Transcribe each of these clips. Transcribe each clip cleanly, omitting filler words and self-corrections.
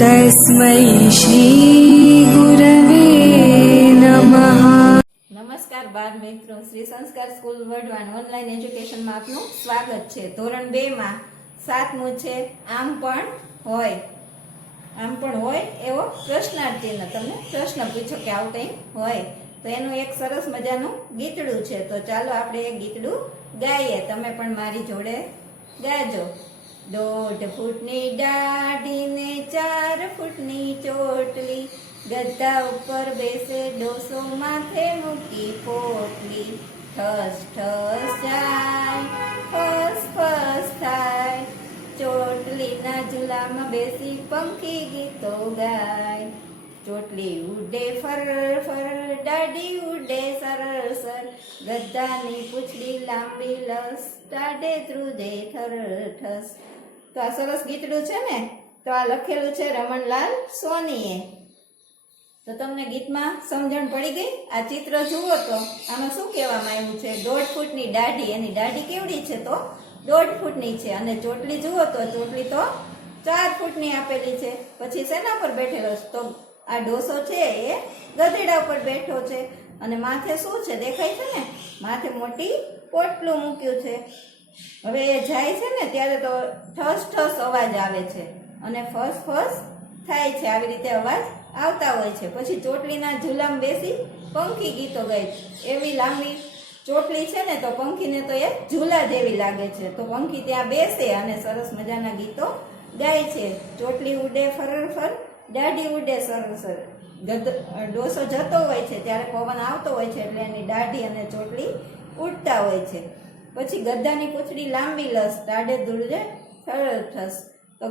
तस्मै श्रीगुरवे नमः। નમસ્કાર બાળ મિત્રો, શ્રી સંસ્કાર સ્કૂલ વઢવાણ ઓનલાઈન એજ્યુકેશનમાં આપનું સ્વાગત છે। ધોરણ 2 માં 7મું છે આમ પણ હોય એવો પ્રશ્નાર્થ ચિહ્ન। તમને પ્રશ્ન પૂછો કે આવું કંઈ હોય તો એનું એક સરસ મજાનું ગીતડું છે। તો ચાલો આપણે એ ગીતડું ગાઈએ, તમે પણ મારી જોડે ગાજો। 1.5 ફૂટની દાઢી ને 4 ફૂટની ચોટલી, ગદ્દા ઉપર બેસે ડોસો માથે મૂકી પોટલી, ઠસ ઠસ જાય ફસ ફસ થાય, ચોટલીના ઝૂલામાં બેસી પંખી ગીતો ગાય। ચોટલી ઉડે ફર ફર, દાઢી ઉડે સર સર, ગદ્દાની પૂંછડી લાંબી લસ, દાઢે ધ્રુજે થર ઠસ। તો આ સરસ ગીતડું છે ને, તો આ લખેલું છે રમણલાલ સોનીએ। તો તમને ગીતમાં સમજણ પડી ગઈ? આ ચિત્ર જુઓ તો આમાં શું કહેવામાં આવ્યું છે? 1.5 ફૂટની દાઢી, એની દાઢી કેવડી છે? તો 1.5 ફૂટની છે। અને ચોટલી જુઓ તો ચોટલી તો 4 ફૂટની આપેલી છે। પછી શેના પર બેઠેલો છે? તો આ ડોસો છે એ ગધેડા ઉપર બેઠો છે, અને માથે શું છે દેખાય છે ને? માથે મોટી પોટલું મૂક્યું છે। હવે એ જાય છે ને ત્યારે તો ઠસ ઠસ અવાજ આવે છે અને ફસ ફસ થાય છે, આવી રીતે અવાજ આવતા હોય છે। પછી ચોટલીના ઝૂલામાં બેસી પંખી ગીતો ગાય। એવી લાંબી ચોટલી છે ને તો પંખીને તો એ ઝૂલા જેવી લાગે છે, તો પંખી ત્યાં બેસે અને સરસ મજાના ગીતો ગાય છે। ચોટલી ઉડે ફર ફર, દાઢી ઉડે સર સર, ડોસો જતો હોય છે ત્યારે પવન આવતો હોય છે એટલે એની દાઢી અને ચોટલી ઉડતા હોય છે। પછી ગદ્દાની પૂંછડી લાંબી લસ, દાઢે ધૂળે સરળ ઠસ। તો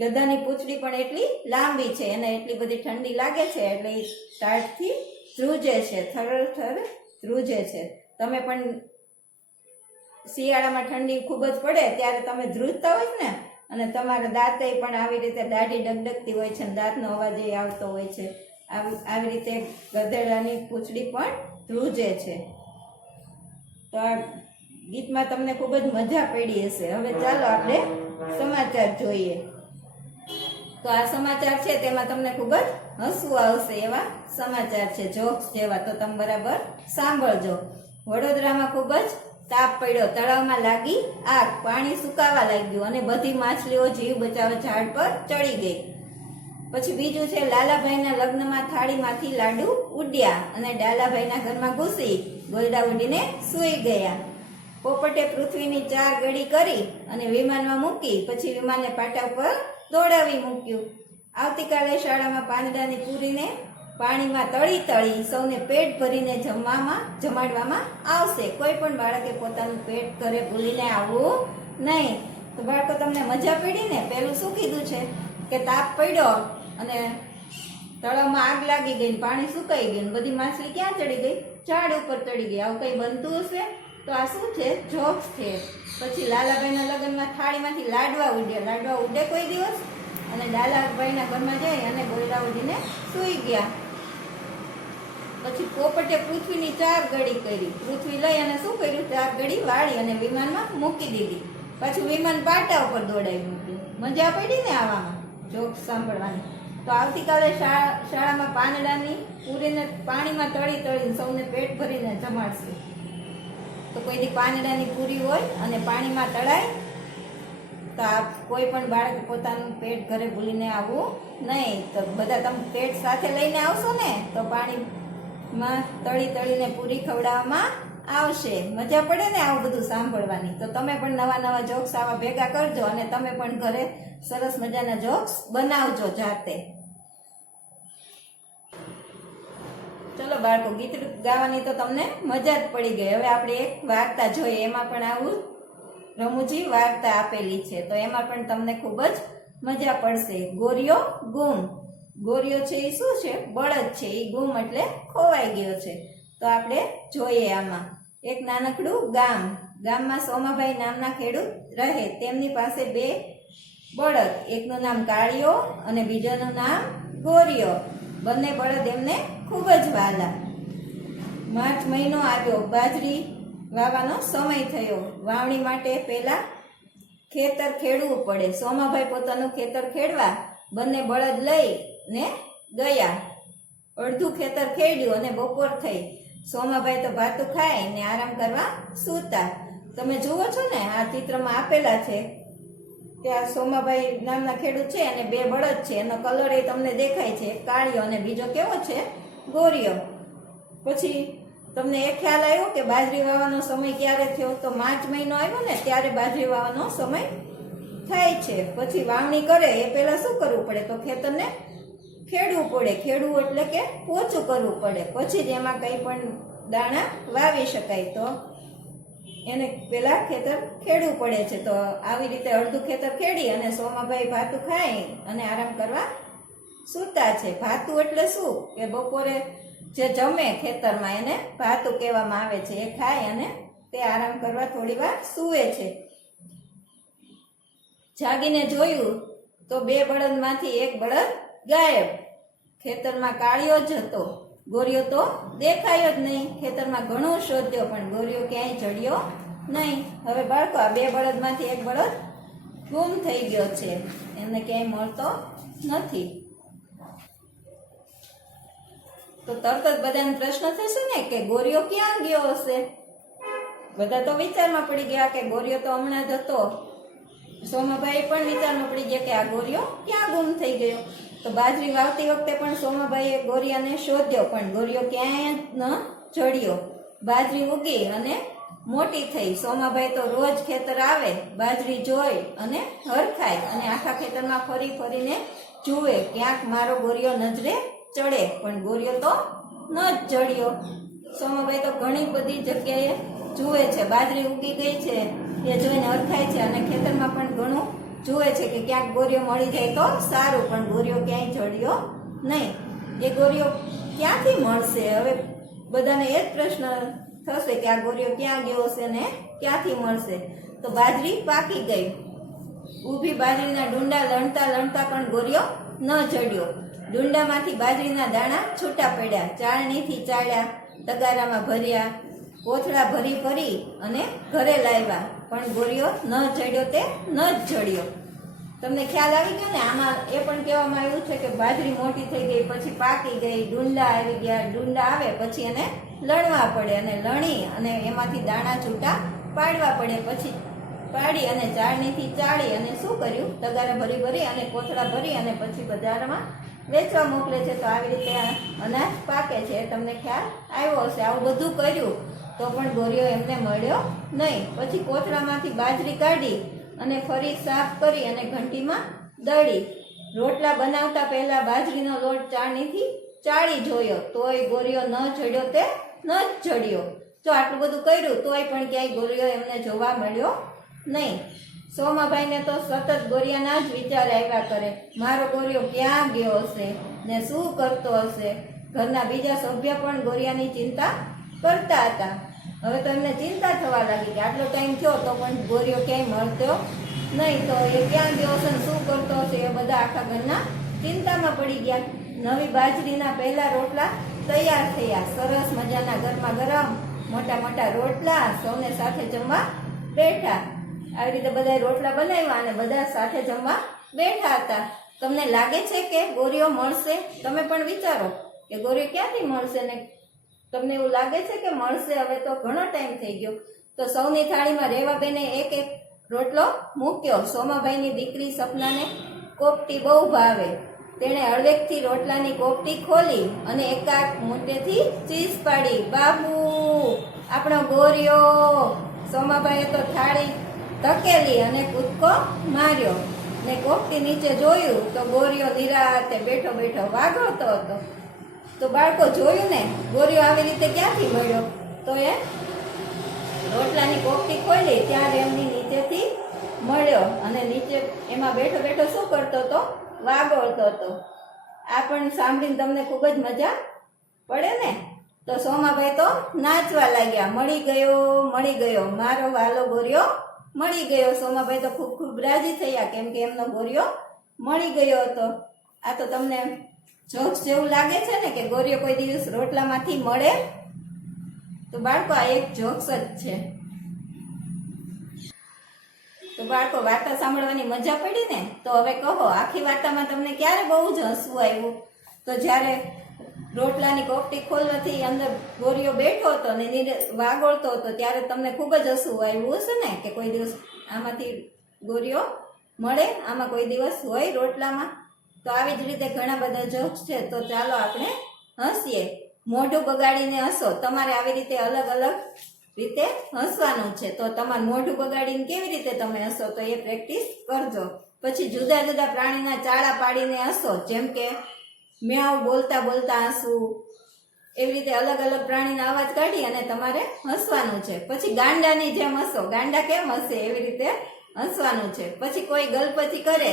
ગધાની પૂંછડી પણ એટલી લાંબી છે, એને એટલી બધી ઠંડી લાગે છે એટલે એ ટાઢથી ધ્રુજે છે, થર થર ધ્રુજે છે। તમે પણ શિયાળામાં ઠંડી ખૂબ જ પડે ત્યારે તમે ધ્રુજતા હોય ને, અને તમારા દાંતે પણ આવી રીતે દાઢી ડગડગતી હોય છે, દાંતનો અવાજ એ આવતો હોય છે। આવી રીતે ગધેડાની પૂંછડી પણ ધ્રુજે છે। તો આ ગીતમાં તમને ખૂબ જ મજા પડી હશે। હવે ચાલો આપણે સમાચાર જોઈએ। તો આ સમાચાર છે તેમાં તમને ખૂબ જ હસવું આવશે એવા સમાચાર છે, જોક્સ જેવા। તો તમે બરાબર સાંભળજો। વડોદરામાં ખૂબ જ તાપ પડ્યો, તળાવમાં લાગી આગ, પાણી સુકાવા લાગ્યું અને બધી માછલીઓ જીવ બચાવવા ઝાડ પર ચડી ગઈ। પછી બીજું છે, લાલાભાઈના લગ્નમાં થાળીમાંથી લાડુ ઉડ્યા અને ડાલાભાઈના ઘરમાં ઘૂસી ગોયડા ઉડીને સૂઈ ગયા। પોપટે પૃથ્વીની 4 ગળી કરી અને વિમાનમાં મૂકી, પછી વિમાનને પાટા ઉપર દોડાવી મૂક્યું। આવતીકાલે શાળામાં પાંદડાની પૂરીને પાણીમાં તળી તળી સૌને પેટ ભરીને જમાડવામાં આવશે। કોઈ પણ બાળકે પોતાનું પેટ ઘરે ભૂલીને આવવું નહીં। તો બાળકો, તમને મજા પડી ને? પેલું શું કીધું છે કે તાપ પડ્યો અને તળાવમાં આગ લાગી ગઈ, પાણી સુકાઈ ગયું, બધી માછલી ક્યાં ચડી ગઈ? ઝાડ ઉપર ચડી ગઈ। આવું કઈ બનતું હશે? તો આ શું છે? જોક્સ છે। પછી લાલાભાઈના લગ્નમાં થાળીમાંથી લાડવા ઉડ્યા, લાડવા ઉડે કોઈ દિવસ? અને ડાલાભાઈના ઘરમાં જઈ અને ગોયડા ઉડીને સૂઈ ગયા। પછી પોપટે પૃથ્વીની 4 ગળી કરી, પૃથ્વી લઈ અને શું કર્યું? 4 ગળી વાળી અને વિમાનમાં મૂકી દીધી, પાછું વિમાન પાટા ઉપર દોડાવી મૂક્યું। મજા પડી ને આવામાં જોક્સ સાંભળવાની? તો આવતીકાલે શાળામાં પાંદડાની પૂરીને પાણીમાં તળી તળીને સૌને પેટ ભરીને જમાડશે। તો કોઈ દી પાંદડાની પૂરી હોય અને પાણીમાં તળાય તો આ કોઈ પણ બાળક પોતાનું પેટ ઘરે ભૂલીને આવવું નહીં। તો બધા તમે પેટ સાથે લઈને આવશો ને તો પાણીમાં તળી તળીને પૂરી ખવડાવવામાં આવશે। મજા પડે ને આવું બધું સાંભળવાની? તો તમે પણ નવા નવા જોક્સ આવા ભેગા કરજો અને તમે પણ ઘરે સરસ મજાના જોક્સ બનાવજો જાતે। ચલો બાળકો, ગીત ગાવાની તો તમને મજા જ પડી ગઈ। હવે આપણે એક વાર્તા જોઈએ, એમાં પણ આવું રમૂજી વાર્તા આપેલી છે, તો એમાં પણ તમને ખૂબ જ મજા પડશે। ગોરિયો ગુમ। ગોરિયો છે એ શું છે? બળદ છે, એ ગુમ એટલે ખોવાઈ ગયો છે। તો આપણે જોઈએ આમાં એક નાનકડું ગામ, ગામમાં સોમાભાઈ નામના ખેડૂત રહે। તેમની પાસે 2 બળદ, એકનું નામ કાળિયો અને બીજાનું નામ ગોરિયો। બંને બળદ એમને ખૂબ જ વહાલા। માર્ચ મહિનો આવ્યો, બાજરી વાવવાનો સમય થયો। વાવણી માટે પહેલા ખેતર ખેડવું પડે। સોમાભાઈ પોતાનું ખેતર ખેડવા બંને બળદ લઈને ગયા. અડધું ખેતર ખેડ્યું અને બપોર થઈ. સોમાભાઈ તો ભાતું ખાઈ ને આરામ કરવા સૂતા. તમે જુઓ છો ને આ ચિત્રમાં આપેલા છે કે આ સોમાભાઈ નામના ખેડૂત છે અને બે બળદ છે. એનો કલર એ તમને દેખાય છે, કાળિયો અને બીજો કેવો છે, ગોરિયો. પછી તમને એ ખ્યાલ આવ્યો કે બાજરી વાવવાનો સમય ક્યારે થયો? તો માર્ચ મહિનો આવ્યો ને ત્યારે બાજરી વાવવાનો સમય થાય છે. પછી વાવણી કરે એ પહેલા શું કરવું પડે? તો ખેતરને ખેડવું પડે. ખેડવું એટલે કે પોચું કરવું પડે, પછી જ એમાં કંઈ પણ દાણા વાવી શકાય. તો એને પેલા ખેતર ખેડવું પડે છે. તો આવી રીતે અડધું ખેતર ખેડી અને સોમાભાઈ ભાતું ખાઈ અને આરામ કરવા સૂતા છે. ભાતું એટલે શું? કે બપોરે જે જમે ખેતરમાં એને ભાતું કહેવામાં આવે છે. એ ખાય અને તે આરામ કરવા થોડી વાર સૂવે છે. જાગીને જોયું તો બે બળદમાંથી એક બળદ ગાયબ. ખેતરમાં કાળિયો જ હતો, ગોરિયો તો દેખાયો જ નહીં. ખેતરમાં ઘણો શોધ્યો પણ ગોરિયો ક્યાંય જડ્યો નહીં. હવે બાળકો, આ બે બળદમાંથી એક બળદ ગુમ થઈ ગયો છે, એમને ક્યાંય મળતો નથી. તો તરત જ બધાને પ્રશ્ન થશે ને કે ગોરિયો ક્યાં ગયો હશે? બધા તો વિચારમાં પડી ગયા કે ગોરિયો તો હમણાં જ હતો. સોમાભાઈ પણ વિચારમાં પડી ગયા કે આ ગોરિયો ક્યાં ગુમ થઈ ગયો? તો બાજરી વાવતી વખતે પણ સોમાભાઈએ ગોરિયાને શોધ્યો પણ ગોરિયો ક્યાંય ન જડ્યો. બાજરી ઉગી અને મોટી થઈ. સોમાભાઈ તો રોજ ખેતર આવે, બાજરી જોઈ અને હરખાય અને આખા ખેતરમાં ફરી ફરીને જુએ ક્યાંક મારો ગોરિયો નજરે ચડે, પણ ગોરિયો તો ન જ જડ્યો. સોમાભાઈ તો ઘણી બધી જગ્યાએ જુએ છે, બાજરી ઉગી ગઈ છે એ જોઈને હરખાય છે અને ખેતરમાં પણ ઘણું જુએ છે કે ક્યાંક ગોરિયો મળી જાય તો સારું, પણ ગોરિયો ક્યાંય જડ્યો નહીં. એ ગોરિયો ક્યાંથી મળશે? હવે બધાને એ જ પ્રશ્ન થશે કે આ ગોરિયો ક્યાં ગયો હશે ને ક્યાંથી મળશે? તો બાજરી પાકી ગઈ. ઊભી બાજરીના ડુંડા લણતા લણતા પણ ગોરિયો ન જડ્યો. ડુંડામાંથી બાજરીના દાણા છૂટા પડ્યા. ચાળણીથી ચાળ્યા, તગારામાં ભર્યા, કોથળા ભરી ભરી અને ઘરે લાવ્યા, પણ ગોરિયો ન જડ્યો તે ન જ જડ્યો. તમને ખ્યાલ આવી ગયો ને? આમાં એ પણ કહેવામાં આવ્યું છે કે બાજરી મોટી થઈ ગઈ, પછી પાકી ગઈ, ડુંડા આવી ગયા. ડુંડા આવે પછી એને લણવા પડે અને લણી અને એમાંથી દાણા છૂટા પાડવા પડે. પછી પાડી અને ચાળણીથી ચાળી અને શું કર્યું? તગારા ભરી ભરી અને કોથળા ભરી અને પછી બજારમાં વેચવા મોકલે છે. તો આવી રીતે અનાજ પાકે છે. તમને ખ્યાલ આવ્યો હશે. આવું બધું કર્યું તો પણ ગોરિયો એમને મળ્યો નહીં. પછી કોથળામાંથી બાજરી કાઢી અને ફરી સાફ કરી અને ઘંટીમાં દળી. રોટલા બનાવતા પહેલા બાજરીનો લોટ ચાળણીથી ચાળી જોયો, તોય ગોરિયો ન જડ્યો તે ન જ જડ્યો. જો આટલું બધું કર્યું તોય પણ ક્યાંય ગોરિયો એમને જોવા મળ્યો નહીં. સોમાભાઈને તો સતત ગોરિયાના જ વિચાર આવ્યા કરે. મારો ગોરિયો ક્યાં ગયો હશે ને શું કરતો હશે? ઘરના બીજા સભ્ય પણ ગોરિયાની ચિંતા કરતા હતા. હવે તો એમને ચિંતા થવા લાગી કે આટલો ટાઈમ થયો તો પણ ગોરિયો ક્યાંય મળતો નહીં. તો એ ક્યાં ગયો હશે ને શું કરતો હશે? એ બધા આખા ઘરના ચિંતામાં પડી ગયા. નવી બાજરીના પહેલા રોટલા તૈયાર થયા. સરસ મજાના ગરમા ગરમ મોટા મોટા રોટલા. સૌને સાથે જમવા બેઠા. આવી રીતે બધા રોટલા બનાવ્યા અને બધા સાથે જમવા બેઠા હતા. તમને લાગે છે કે ગોરિયો મળશે? તમે પણ વિચારો કે ગોરિયો ક્યાંથી મળશે ને તમને એવું લાગે છે કે મળશે? હવે તો ઘણો ટાઈમ થઈ ગયો. તો સૌની થાળીમાં રેવાબેને એક એક રોટલો મૂક્યો. સોમાભાઈની દીકરી સપનાને કોપટી બહુ ભાવે. તેણે હળવેકથી રોટલાની કોપટી ખોલી અને એકાદ મોટેથી ચીઝ પાડી. બાબુ, આપણો ગોરિયો! સોમાભાઈએ તો થાળી ધકેલી અને કૂદકો માર્યો ને કોપટી નીચે જોયું તો ગોરિયો નિરાતે બેઠો બેઠો વાગોતો હતો. તો બાળકો જોયું ને, ગોરિયો આવી રીતે ક્યાંથી મળ્યો? તો એ રોટલાની કોપટી ખોલી ત્યારે એમની નીચેથી મળ્યો અને નીચે એમાં બેઠો બેઠો શું કરતો હતો? વાગોળતો હતો. આ પણ સાંભળીને તમને ખૂબ જ મજા પડે ને? તો સોમાભાઈ તો નાચવા લાગ્યા. મળી ગયો મારો વાલો ગોરિયો મળી ગયો. સોમાભાઈ તો ખૂબ ખૂબ રાજી થયા કેમ કે એમનો ગોરિયો મળી ગયો હતો. આ તો તમને જોક્સ જેવું લાગે છે ને કે ગોરિયો કોઈ દિવસ રોટલામાંથી મળે? તો બાળકો, આ એક જોક્સ જ છે. તો બાળકો વાર્તા સાંભળવાની મજા પડી ને? તો હવે કહો, આખી વાર્તામાં તમને ક્યારે બહુ જ હસવું આવ્યું? તો જ્યારે રોટલાની કોપટી ખોલવાથી અંદર ગોરીઓ બેઠો હતો ને વાગોળતો હતો ત્યારે તમને ખૂબ જ હસવું આવ્યું હશે ને? કે કોઈ દિવસ આમાંથી ગોરીઓ મળે, આમાં કોઈ દિવસ હોય રોટલામાં? તો આવી જ રીતે ઘણા બધા જોક્સ છે. તો ચાલો આપણે હસીએ. મોઢું બગાડીને હસો. તમારે આવી રીતે અલગ અલગ રીતે હસવાનું છે. તો તમારું મોઢું બગાડીને કેવી રીતે તમે હસો? તો એ પ્રેક્ટિસ કરજો. પછી જુદા જુદા પ્રાણીના ચાળા પાડીને હસો. જેમ કે મ્યાઉ બોલતા બોલતા હસવું. એવી રીતે અલગ અલગ પ્રાણીના અવાજ કાઢી અને તમારે હસવાનું છે. પછી ગાંડાની જેમ હસો. ગાંડા કેમ હસે એવી રીતે હસવાનું છે. પછી કોઈ ગલપચી કરે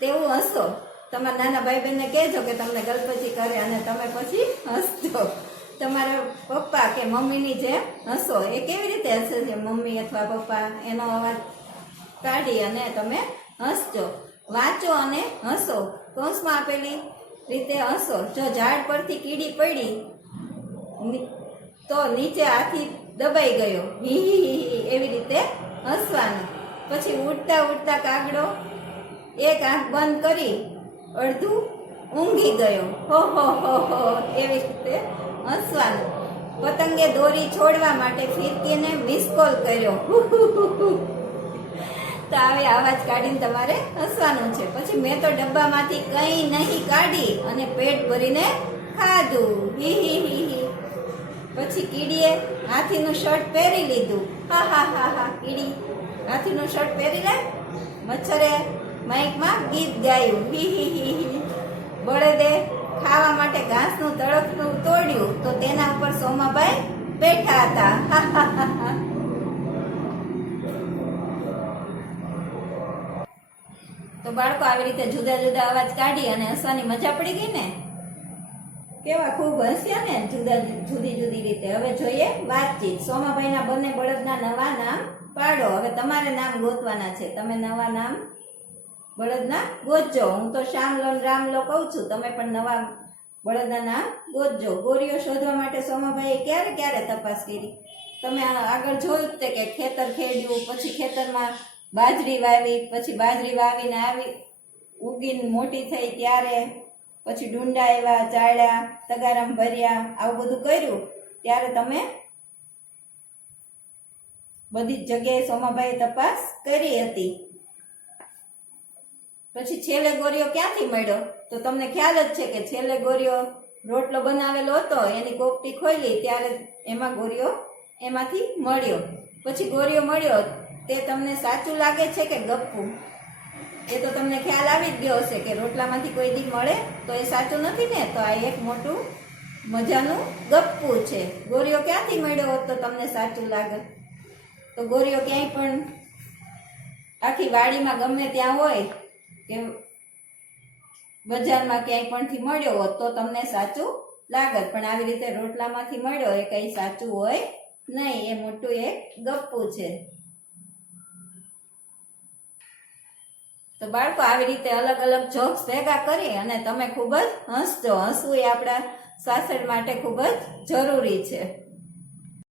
તેવું હસો. તમારા નાના ભાઈ બહેનને કહેજો કે તમને ગલપચી કરે અને તમે પછી હસજો. તમારા પપ્પા કે મમ્મીની જેમ હસો. એ કેવી રીતે હસે છે મમ્મી અથવા પપ્પા? એનો અવાજ કાઢી અને તમે હસજો. વાંચો અને હસો. કૌંસમાં આપેલી રીતે હસો. જો ઝાડ પરથી કીડી પડી તો નીચે હાથી દબાઈ ગયો, હી હી હી એવી રીતે હસવાનું. પછી ઉડતા ઉડતા કાગડો એક આંખ બંધ કરી અડધું ઊંઘી ગયો, હો હો હો હો એવી રીતે હસવાનું. પતંગે દોરી છોડવા માટે ફિરકીને મિસ કોલ કર્યો, તો આવે અવાજ કાઢીને તમારે હસવાનું છે. પછી મેં તો ડબ્બામાંથી કંઈ નહીં કાઢી અને પેટ ભરીને ખાધું, હી હી હી હી. પછી કીડીએ હાથીનું શર્ટ પહેરી લીધું, હા હા હા હા. કીડી હાથીનું શર્ટ પહેરી લે. મચ્છરે માઇકમાં ગીત ગાયું, હી હી હી હી. બળદે ખાવા માટે ઘાસનું તળખનું તોડ્યું તો તેના ઉપર સોમાભાઈ બેઠા હતા, હા હા હા હા. તો બાળકો આવી રીતે જુદા જુદા અવાજ કાઢી અને હસવાની મજા પડી ગઈ ને? કેવા ખૂબ હસ્યા ને જુદી જુદી રીતે. હવે જોઈએ વાતચીત. સોમાભાઈના બંને બળદના નવા નામ પાડો. હવે તમારે નામ ગોતવાના છે. તમે નવા નામ બળદના ગોતજો. હું તો શ્યામલો રામલો કહું છું, તમે પણ નવા બળદના નામ ગોતજો. ગોરીઓ શોધવા માટે સોમાભાઈએ ક્યારે ક્યારે તપાસ કરી? તમે આગળ જોયું તે કે ખેતર ખેડ્યું, પછી ખેતરમાં બાજરી વાવી, પછી બાજરી વાવીને આવી ઉગીને મોટી થઈ ત્યારે પછી ડુંડા આવ્યા, ચાળ્યા, તગારામ ભર્યા, આવું બધું કર્યું ત્યારે તમે બધી જ જગ્યાએ સોમાભાઈએ તપાસ કરી હતી. પછી છેલ્લે ગોરીઓ ક્યાંથી મળ્યો? તો તમને ખ્યાલ જ છે કે છેલ્લે ગોરીઓ રોટલો બનાવેલો હતો, એની કોપટી ખોલી ત્યારે એમાં ગોરીઓ એમાંથી મળ્યો. પછી ગોરીઓ મળ્યો તે તમને સાચું લાગે છે કે ગપ્પુ? એ તો તમને ખ્યાલ આવી જ ગયો હશે કે રોટલામાંથી કોઈ દી મળે તો એ સાચું નથી ને? તો આ એક મોટું મજાનું ગપ્પુ છે. ગોરીઓ ક્યાંથી મળ્યો હોત તો તમને સાચું લાગે? તો ગોરીઓ ક્યાંય પણ આખી વાડીમાં ગમે ત્યાં હોય કે બજારમાં ક્યાંય પણથી મળ્યો હોત તો તમને સાચું લાગત. પણ આવી રીતે રોટલામાંથી મળ્યો એ કઈ સાચું હોય નહીં. એ મોટું એક ગપ્પુ છે. તો બાળકો આવી રીતે અલગ અલગ જોક્સ ભેગા કરી અને તમે ખૂબ જ હસજો. હસવું એ આપણા સ્વાસ્થ્ય માટે ખૂબ જ જરૂરી છે.